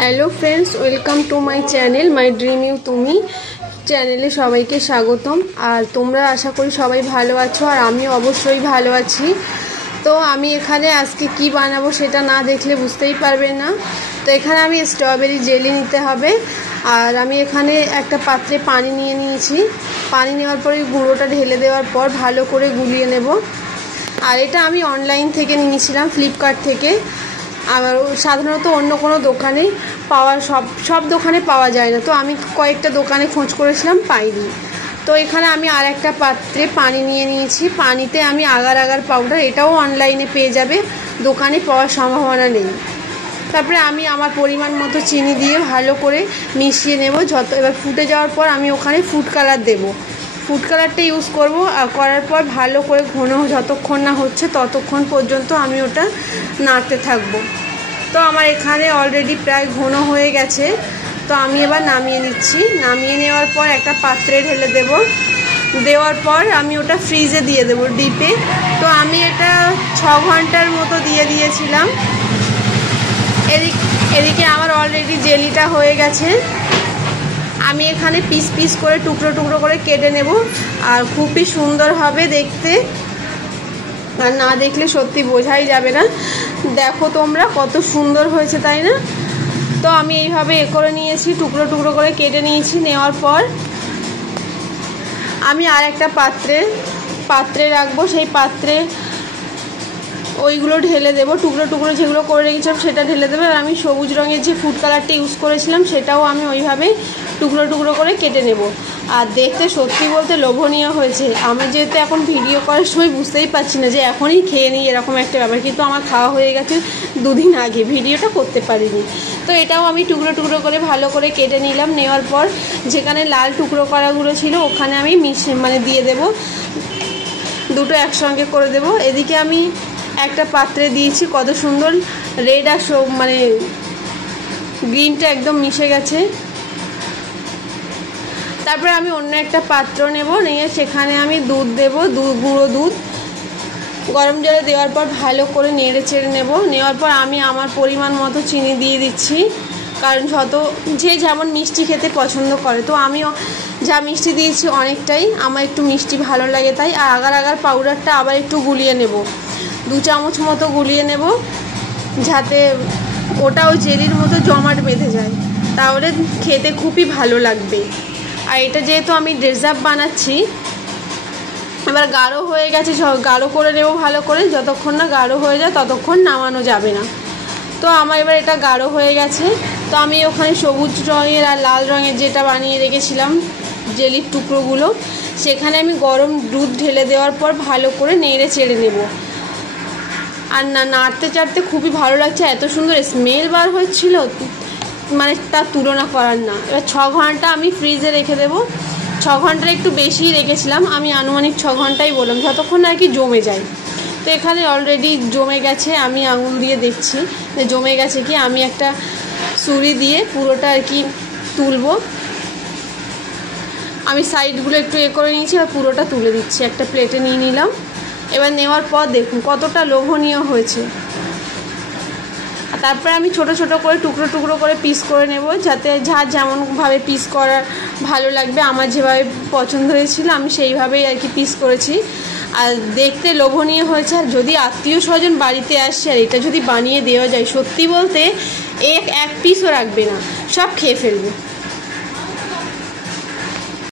Hello friends, welcome to my channel my dream you তুমি চ্যানেলে সবাইকে স্বাগতম। আর তোমরা আশা করি সবাই ভালো আছো, আর আমি অবশ্যই ভালো আছি। তো আমি এখানে আজকে কি বানাবো সেটা না দেখলে বুঝতেই পারবে না। তো এখানে আমি স্ট্রবেরি জেলি নিতে হবে, আর আমি এখানে একটা পাত্রে পানি নিয়ে নিয়েছি। পানি নেওয়ার পরে গুঁড়োটা ঢেলে দেওয়ার পর ভালো করে গুলিয়ে নেব। আর এটা আমি অনলাইন থেকে নিয়েছিলাম, ফ্লিপকার্ট থেকে। আর সাধারণত অন্য কোনো দোকানে সব দোকানে পাওয়া যায় না, তো আমি কয়েকটা দোকানে খোঁজ করেছিলাম, পাইনি। তো এখানে আমি আর একটা পাত্রে পানি নিয়ে নিয়েছি। পানিতে আমি আগার আগার পাউডার, এটাও অনলাইনে পেয়ে যাবে, দোকানে পাওয়ার সম্ভাবনা নেই। তারপরে আমি আমার পরিমাণ মতো চিনি দিয়ে ভালো করে মিশিয়ে নেব। এবার ফুটে যাওয়ার পর আমি ওখানে ফুড কালার দেবো। ফুড কালারটা ইউজ করব, আর করার পর ভালো করে ঘন যতক্ষণ না হচ্ছে ততক্ষণ পর্যন্ত আমি ওটা নাড়তে থাকবো। তো আমার এখানে অলরেডি প্রায় ঘন হয়ে গেছে, তো আমি এবার নামিয়ে নিচ্ছি। নামিয়ে নেওয়ার পর একটা পাত্রে ঢেলে দেব। দেওয়ার পর আমি ওটা ফ্রিজে দিয়ে দেবো, ডিপে। তো আমি এটা 6 ঘন্টার মতো দিয়ে দিয়েছিলাম। এদিকে আমার অলরেডি জেলিটা হয়ে গেছে। আমি এখানে পিস পিস করে টুকরো টুকরো করে কেটে নেব, আর খুবই সুন্দর হবে দেখতে। আর না দেখলে সত্যি বোঝাই যাবে না। দেখো তোমরা কত সুন্দর হয়েছে, তাই না? তো আমি এইভাবে করে নিয়েছি, টুকরো টুকরো করে কেটে নিয়েছি। নেওয়ার পর আমি আর একটা পাত্রে রাখবো। সেই পাত্রে ওইগুলো ঢেলে দেবো, টুকরো টুকরো যেগুলো করে রেখেছিলাম সেটা ঢেলে দেবো। আর আমি সবুজ রঙের যে ফুড কালারটা ইউজ করেছিলাম সেটাও আমি ওইভাবে টুকরো টুকরো করে কেটে নেব। আর দেখতে সত্যি বলতে লোভনীয় হয়েছে। আমি যেহেতু এখন ভিডিও করার সময় বুঝতেই পারছি না যে এখনই খেয়ে নিই, এরকম একটা ব্যাপার। কিন্তু আমার খাওয়া হয়ে গেছে 2 দিন আগে, ভিডিওটা করতে পারিনি। তো এটাও আমি টুকরো টুকরো করে ভালো করে কেটে নিলাম। নেওয়ার পর যেখানে লাল টুকরো করাগুলো ছিল ওখানে আমি দিয়ে দেব, দুটো একসঙ্গে করে দেব। এদিকে আমি একটা পাত্রে দিয়েছি, কত সুন্দর রেড আর গ্রিনটা একদম মিশে গেছে। তারপরে আমি অন্য একটা পাত্র নেব, নিয়ে সেখানে আমি দুধ দেব, গুঁড়ো দুধ গরম জলে দেওয়ার পর ভালো করে নেড়ে চেড়ে নেব। নেওয়ার পর আমি আমার পরিমাণ মতো চিনি দিয়ে দিচ্ছি, কারণ যে যেমন মিষ্টি খেতে পছন্দ করে। তো আমিও যা মিষ্টি দিয়েছি অনেকটাই, আমার একটু মিষ্টি ভালো লাগে তাই। আর আগার আগার পাউডারটা আবার একটু গুলিয়ে নেব, 2 চামচ মতো গুলিয়ে নেব, যাতে ওটাও জেলির মতো জমাট বেঁধে যায়, তাহলে খেতে খুবই ভালো লাগবে। আর এটা যেহেতু আমি ডেজার্ট বানাচ্ছি, এবার গাঢ় হয়ে গেছে, গাঢ় করে নেব ভালো করে। যতক্ষণ না গাঢ় হয়ে যায় ততক্ষণ নামানো যাবে না। তো আমার এবার এটা গাঢ় হয়ে গেছে। তো আমি ওখানে সবুজ রঙের আর লাল রঙের যেটা বানিয়ে রেখেছিলাম জেলির টুকরোগুলো, সেখানে আমি গরম দুধ ঢেলে দেওয়ার পর ভালো করে নেড়ে চেড়ে নেব। আর নাড়তে চাড়তে খুবই ভালো লাগছে, এত সুন্দর স্মেল বার হচ্ছিল, মানে তার তুলনা করার না। এবার 6 ঘন্টা আমি ফ্রিজে রেখে দেবো। 6 ঘন্টার একটু বেশিই রেখেছিলাম, আমি আনুমানিক 6 ঘন্টাই বললাম, যতক্ষণ আর কি জমে যায়। তো এখানে অলরেডি জমে গেছে, আমি আঙুল দিয়ে দেখছি যে জমে গেছে কি। আমি একটা ছুরি দিয়ে পুরোটা আর কি তুলবো। আমি সাইডগুলো একটু করে নিয়েছি, আর পুরোটা তুলে দিচ্ছি, একটা প্লেটে নিয়ে নিলাম। এবার নেওয়ার পর দেখুন কতটা লোভনীয় হয়েছে। তারপরে আমি ছোট ছোট করে টুকরো টুকরো করে পিস করে নেব, যাতে যেমনভাবে পিস করা ভালো লাগবে। আমার যেভাবে পছন্দ হয়েছিল আমি সেইভাবেই আর কি পিস করেছি। আর দেখতে লোভনীয় হয়েছে। আর যদি আত্মীয় স্বজন বাড়িতে আসছে আর এটা যদি বানিয়ে দেওয়া যায়, সত্যি বলতে এক পিসও রাখবে না, সব খেয়ে ফেলবে।